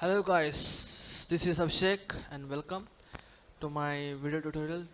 Hello guys, this is Abhishek and welcome to my video tutorial.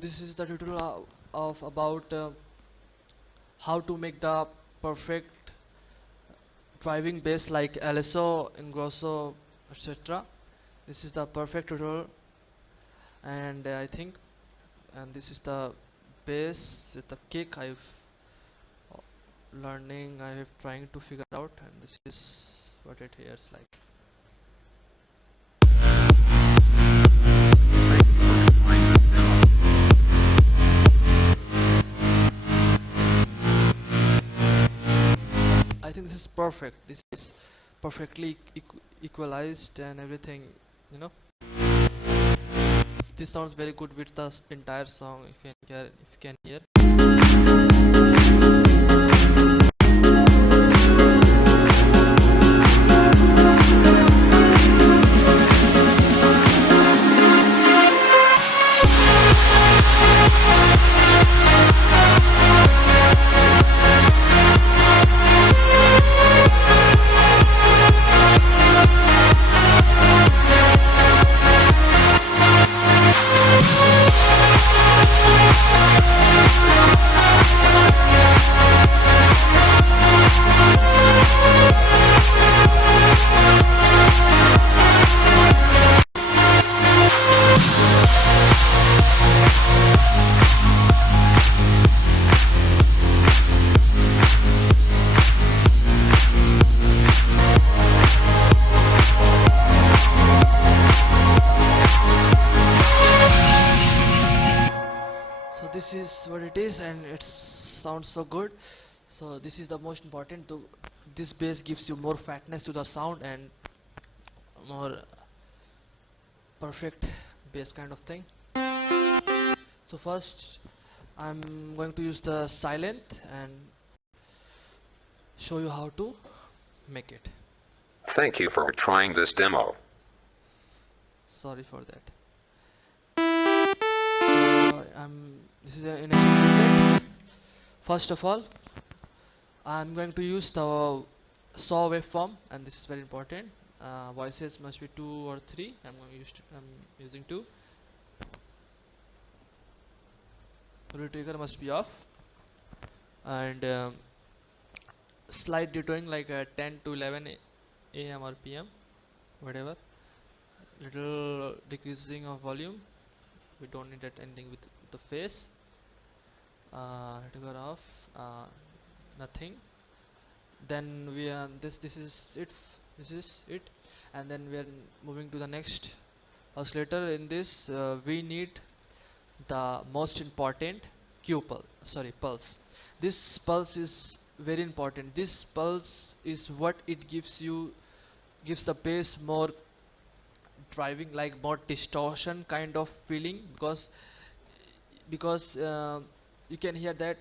This is the tutorial of about how to make the perfect driving bass like Alesso, Ingrosso, etc. This is the perfect tutorial, and I think, and this is the bass with the kick uh, I have trying to figure out, and this is what it hears like. I think this is perfect. This is perfectly equalized and everything. You know, this sounds very good with the entire song. If you can hear. So this is what it is, and it sounds so good. So this is the most important. This bass gives you more fatness to the sound and more perfect bass kind of thing. So first, I'm going to use the Sylenth and show you how to make it. Thank you for trying this demo. Sorry for that. This is an initial preset. First of all, I'm going to use the saw waveform, and this is very important. Voices must be 2 or 3. I'm using 2. Root trigger must be off, and slight detouring like 10 to 11 a.m. or p.m. whatever. Little decreasing of volume. We don't need that anything with the face. Trigger off. Nothing. Then we are this is it. This is it, and then we are moving to the next oscillator. In this, we need the most important pulse. This pulse is very important. This pulse is what it gives the bass more driving, like more distortion kind of feeling, because you can hear that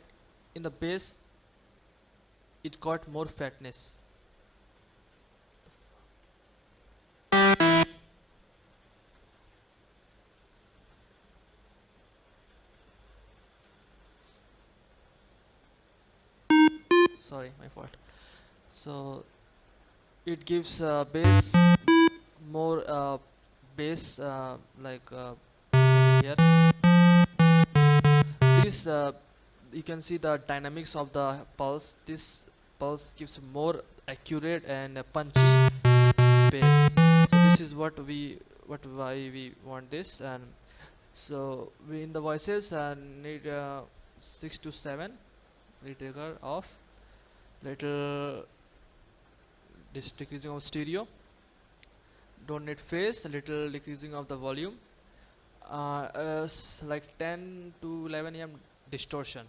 in the bass it got more fatness. Sorry, my fault. So it gives bass more bass here. This you can see the dynamics of the pulse. This pulse gives more accurate and punchy bass. So this is why we want this. And so we in the voices need 6 to 7. Trigger off. Little decreasing of stereo. Don't need phase. A little decreasing of the volume. Like 10 to 11 a.m. distortion.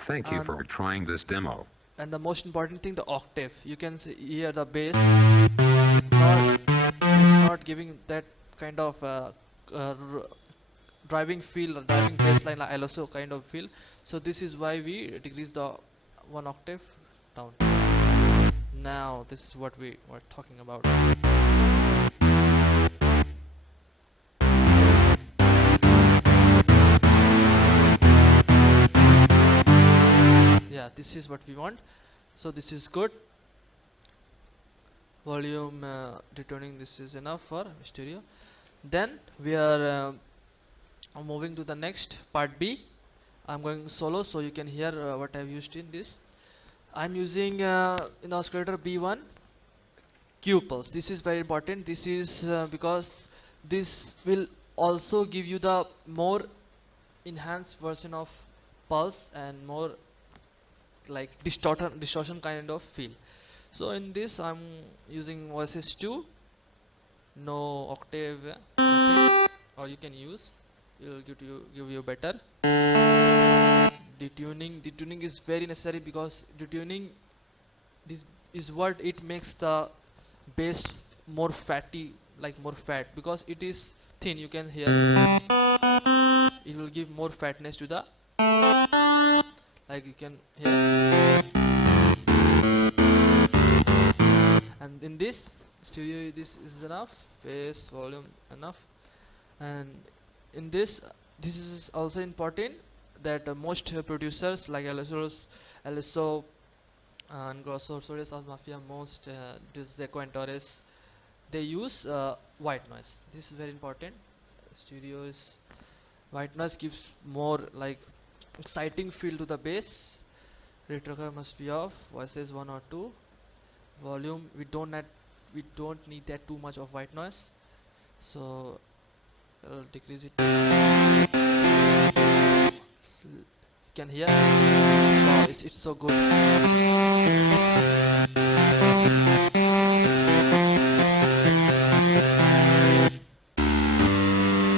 Thank you for trying this demo. And the most important thing, the octave. You can hear the bass. It's not giving that kind of driving feel, driving bass line like Alesso kind of feel. So this is why we decrease the 1 octave down. Now this is what we were talking about. Yeah, this is what we want. So this is good. Volume returning, this is enough for stereo. Then we are moving to the next part B. I'm going solo so you can hear what I've used in this. I'm using in the oscillator B1 Q pulse. This is very important. This is because this will also give you the more enhanced version of pulse and more like distortion kind of feel. So in this I'm using voices 2, no octave, nothing, or you can use, it will give you better. Detuning is very necessary because detuning this is what it makes the bass more fatty, like more fat, because it is thin, you can hear it will give more fatness to the, like you can hear. And in this stereo this is enough, bass volume enough. And in this is also important that most producers like Alesso and Ingrosso, Sound Mafia, most this Echo and Torres, they use white noise. This is very important. Studios white noise gives more like exciting feel to the bass. Retrocker must be off. Voices 1 or 2. Volume we don't need that too much of white noise. So I'll decrease it. You can hear. Wow, it's so good.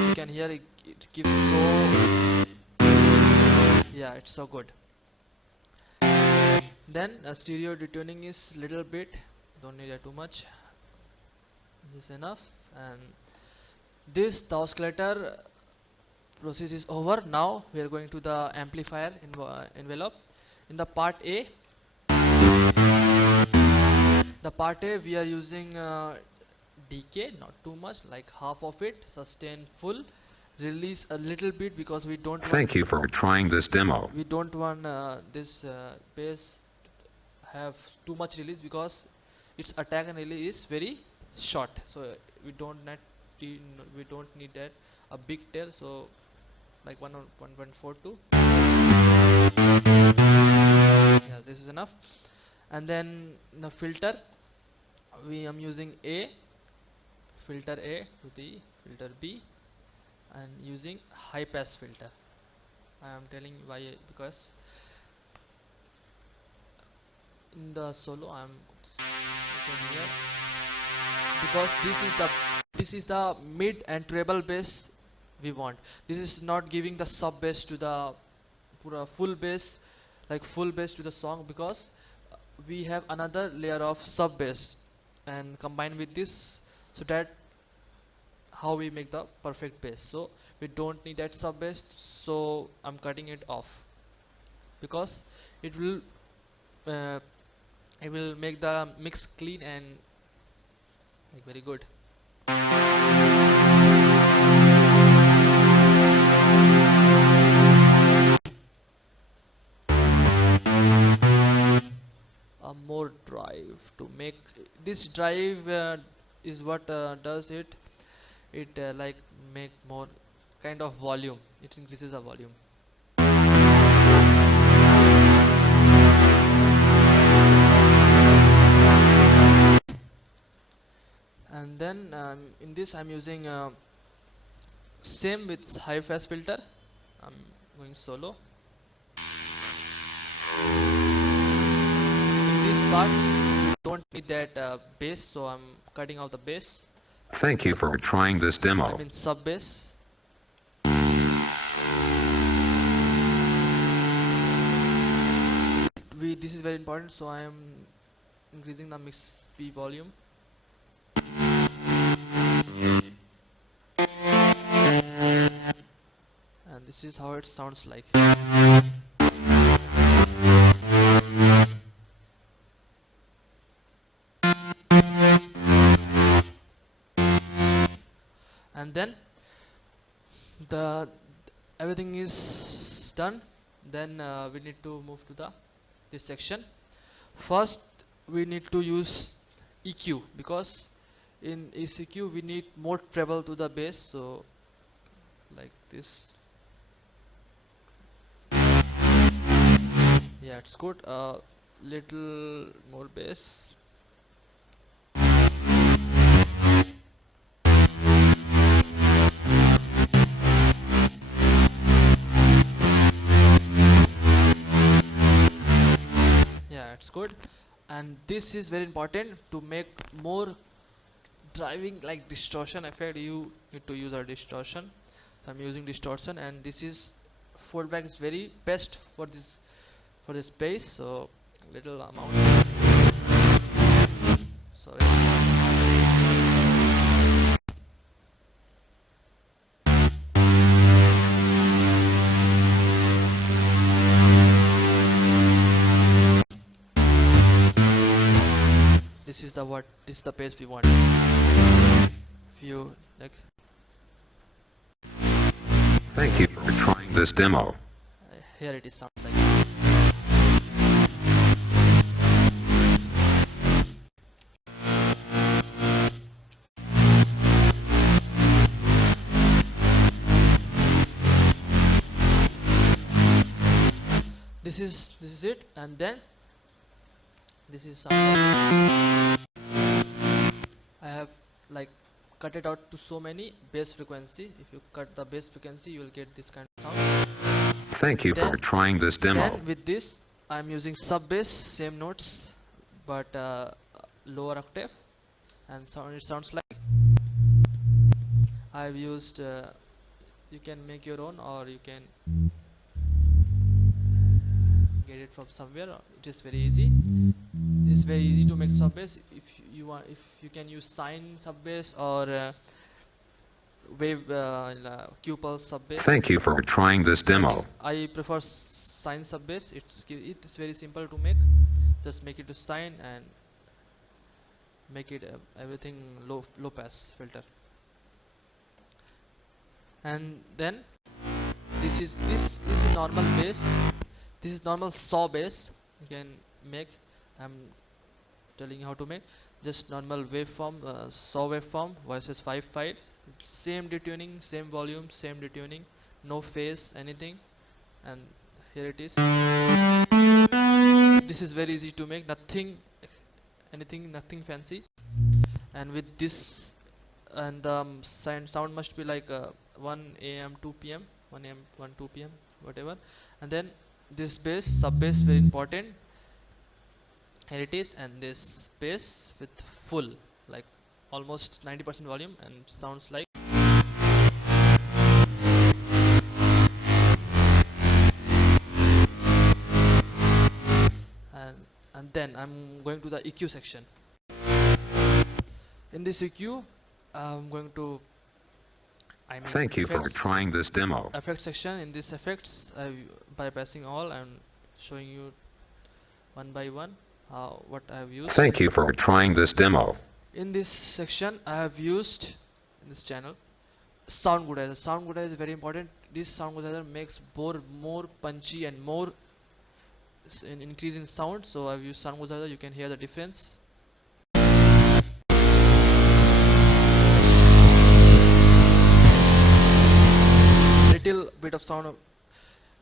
You can hear it gives so, yeah, it's so good. Then stereo detuning is little bit, don't need that too much. This is enough. And this the oscillator process is over. Now we are going to the amplifier envelope. In the part A, we are using decay, not too much, like half of it, sustain full, release a little bit because we don't Thank you for trying this demo. we don't want this bass have too much release because its attack and release is very short. So we don't need that a big tail. So like 1.42. Yeah, this is enough. And then the filter, I'm using filter A to the filter B, and using high pass filter. I am telling why, because in the solo here, because this is the mid and treble bass we want. This is not giving the sub bass to the full bass, like full bass to the song, because we have another layer of sub bass and combine with this, so that how we make the perfect bass. So we don't need that sub bass, so I'm cutting it off because it will make the mix clean and like very good. A more drive to make this drive is what does it like make more kind of volume, it increases the volume. And then in this I'm using same with high pass filter. I'm going solo. In this part you don't need that bass, so I'm cutting out the bass. Thank you for trying this demo. I'm in sub bass. This is very important, so I am increasing the mix P volume. And this is how it sounds like. And then the everything is done. Then we need to move to the this section. First we need to use EQ, because in ECQ we need more treble to the bass, so like this. Yeah, it's good. Little more bass. Yeah, it's good. And this is very important to make more driving like distortion effect. You need to use a distortion, so I'm using distortion, and this is foldback is very best for this bass. So little amount, sorry. This is the bass we want. If you like, Thank you for trying this demo. here it is sound like. This is it. And then this is sound like. I have like cut it out to so many bass frequency. If you cut the bass frequency, you will get this kind of sound. Thank you for trying this demo. Then with this I'm using sub bass, same notes, but lower octave, and it sounds like. I've used you can make your own, or you can get it from somewhere. It is very easy. This is very easy to make sub bass. If you want, if you can use sine sub bass or wave Q pulse sub bass. Thank you for trying this demo. I prefer sine sub bass. It's very simple to make. Just make it to sine and make it everything low pass filter. And then this is normal bass. This is normal saw bass. You can make. I'm telling you how to make. Just normal waveform, saw waveform versus 5/5. Same detuning, same volume, same detuning, no phase, anything. And here it is. This is very easy to make. Nothing fancy. And with this, and the sound must be like 1 a.m. 2 p.m. 1 a.m. 1 2 p.m. whatever. And then this bass, sub bass, very important. Here it is, and this bass with full, like almost 90% volume, and sounds like. And then I'm going to the EQ section. In this EQ, I'm going to. Thank you for trying this demo. Effect section. In this effects, bypassing all and showing you one by one what I have used. Thank you for trying this demo. In this section, I have used in this channel sound goodizer. Sound goodizer is very important. This sound goodizer makes more punchy and more increase in sound. So I've used sound goodizer. You can hear the difference. Little bit of sound of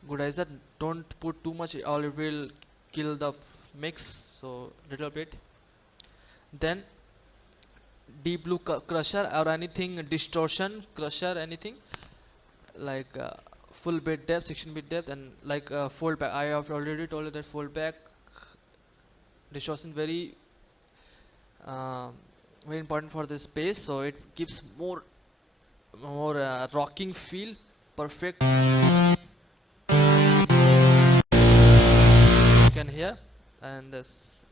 goodizer. Don't put too much, or it will kill the mix. So little bit. Then deep blue crusher or anything, distortion crusher, anything like full bit depth, 16-bit depth, and like fold back. I have already told you that fold back distortion very important for this bass. So it gives more rocking feel. Perfect. You can hear, and this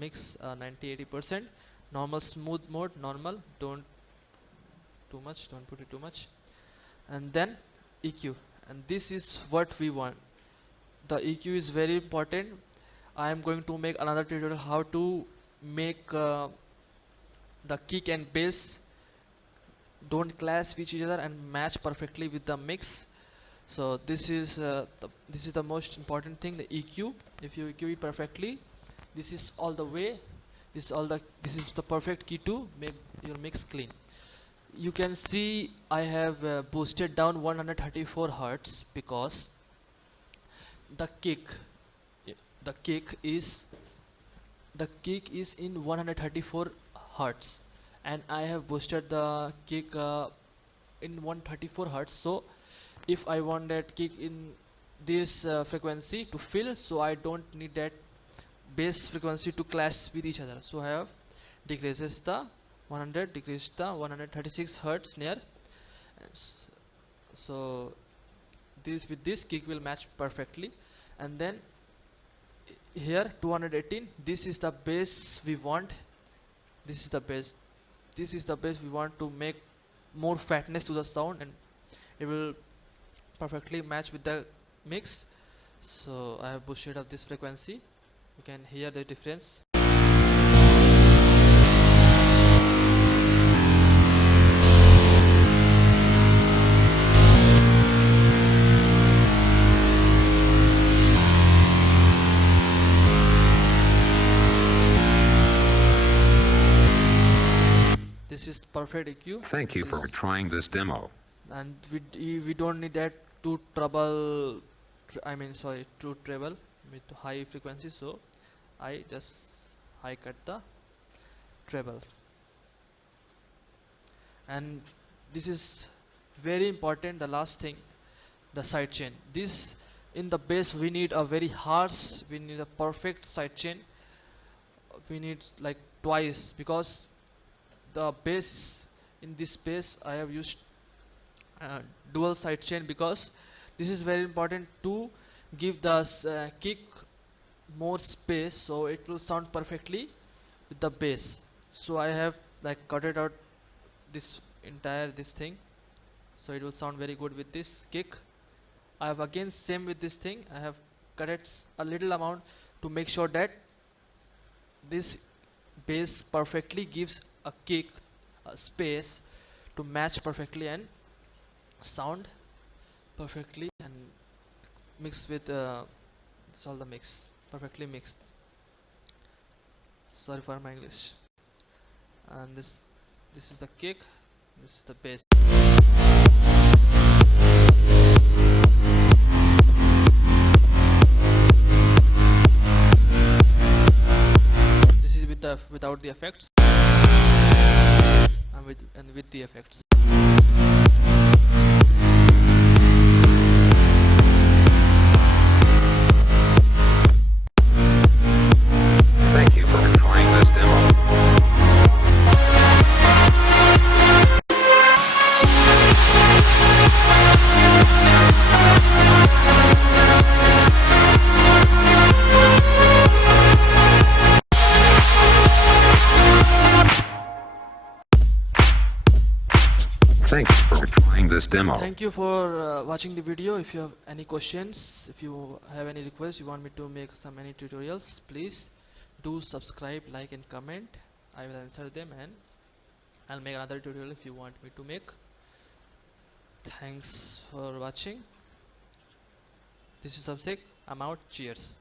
mix 90-80%. Normal smooth mode, normal. Don't put it too much. And then EQ, and this is what we want. The EQ is very important. I am going to make another tutorial how to make the kick and bass don't clash with each other and match perfectly with the mix. So this is the most important thing, the EQ. If you EQ it perfectly, this is all the way, this is the perfect key to make your mix clean. You can see I have boosted down 134 hertz because the kick i- the kick is the kick is in 134 hertz, and I have boosted the kick in 134 hertz. So if I want that kick in this frequency to fill, so I don't need that bass frequency to clash with each other, so I have decreases the 100, decreased the 136 hertz near. And so this with this kick will match perfectly. And then here 218, this is the bass we want, this is the bass, this is the bass we want to make more fatness to the sound, and it will perfectly match with the mix. So I have boosted up this frequency, you can hear the difference. This is perfect EQ. Thank you for trying this demo. And we don't need that to trouble to travel with high frequency, so I just high cut the treble. And this is very important, the last thing, the sidechain. This in the bass we need a very harsh, we need a perfect sidechain, we need like twice, because the bass in this bass I have used dual sidechain, because this is very important to give the kick more space, so it will sound perfectly with the bass. So I have like cut it out this entire this thing, so it will sound very good with this kick. I have again same with this thing, I have cut it a little amount to make sure that this bass perfectly gives a kick space to match perfectly and sound perfectly and mix with it's all the mix perfectly mixed. Sorry for my English. And this is the kick, this is the bass. This is with the without the effects, and with the effects. Thank you for trying this demo. Thank you for trying this demo. Thank you for watching the video. If you have any questions, if you have any requests, you want me to make any tutorials, please do subscribe, like and comment. I will answer them, and I'll make another tutorial if you want me to make. Thanks for watching. This is Abhishek. I'm out. Cheers.